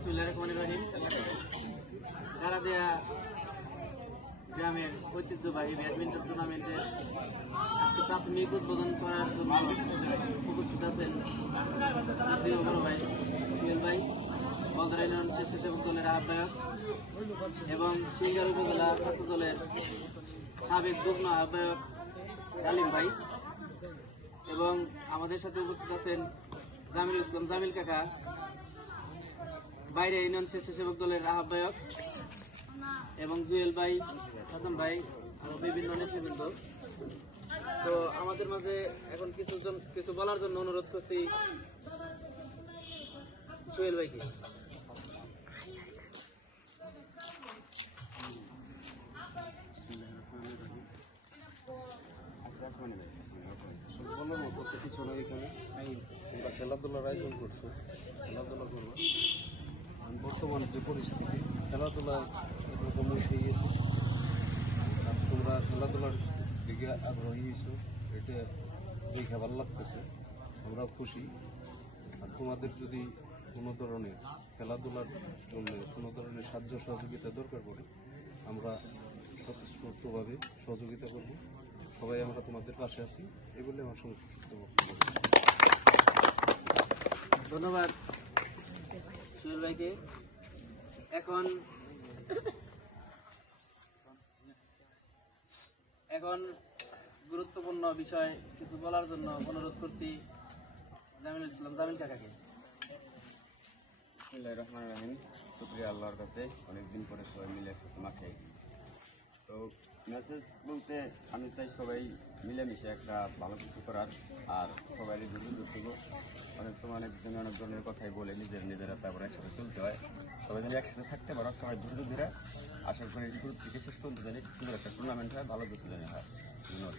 বিসমিল্লাহির রহমানির রহিম। গারাদিয়া গ্রামের ঐতিহ্যবাহী ব্যাডমিন্টন টুর্নামেন্টের আজকে প্রাথমিক উদ্বোধন করার জন্য উপস্থিত আছেন প্রিয় বড় ভাই সুহেল ভাই, বন্দর ইউনিয়ন স্বেচ্ছাসেবক দলের আহ্বায়ক এবং সিঙ্গার উপজেলা ছাত্র দলের সাবেক যুগ্ম আহ্বায়ক আলিম ভাই, এবং আমাদের সাথে উপস্থিত আছেন জামিলুল ইসলাম জামিল কাকা, বাইরে ইউনিয়ন স্বেচ্ছাসেবক দলের আহ্বায়ক, এবং জুয়েল ভাই, হাসান ভাই, বিভিন্ন নেতৃবৃন্দ। তো আমাদের মাঝে এখন কিছু বলার জন্য অনুরোধ করছি জুয়েল ভাইকে। আমরা খেলাধুলার আয়োজন করছি, খেলাধুলা করবো। বর্তমান যে পরিস্থিতি, খেলাধুলা এরকম উঠে গিয়েছে, আর তোমরা খেলাধুলার দিকে আগ্রহী হয়েছো, এটা দেখে ভালো লাগতেছে, আমরা খুশি। আর তোমাদের যদি কোনো ধরনের খেলাধুলার জন্য কোনো ধরনের সাহায্য সহযোগিতা দরকার পড়ে, আমরা স্বতঃস্ফূর্তভাবে সহযোগিতা করব। সবাই আমরা তোমাদের পাশে আছি, এই বলে আমার সংক্ষিপ্ত বক্তব্য। ধন্যবাদ সুহেল ভাইকে। এখন গুরুত্বপূর্ণ বিষয় কিছু বলার জন্য অনুরোধ করছি জামিলুল ইসলাম জামিল কাকাকে। বিসমিল্লাহির রহমানির রহিম। শুকরিয়া আল্লাহর কাছে, অনেকদিন পরে সবাই মিলে একসাথে মাঠে। তো মেসেজ বলতে আমি চাই সবাই মিলেমিশে একটা ভালো কিছু করার, আর সবাই ধৈর্য ধরতে। অনেক সময় অনেকজন অনেক ধরনের কথাই বলে নিজেরা তারপরে একসাথে চলতে হয়। সবাই যেন একসাথে থাকতে পারো, সবাই ধৈর্য ধরে আশা করি শুরু থেকে শেষ পর্যন্ত জানি সুন্দর একটা টুর্নামেন্ট হয়, ভালো কিছু জানি হয়। ধন্যবাদ।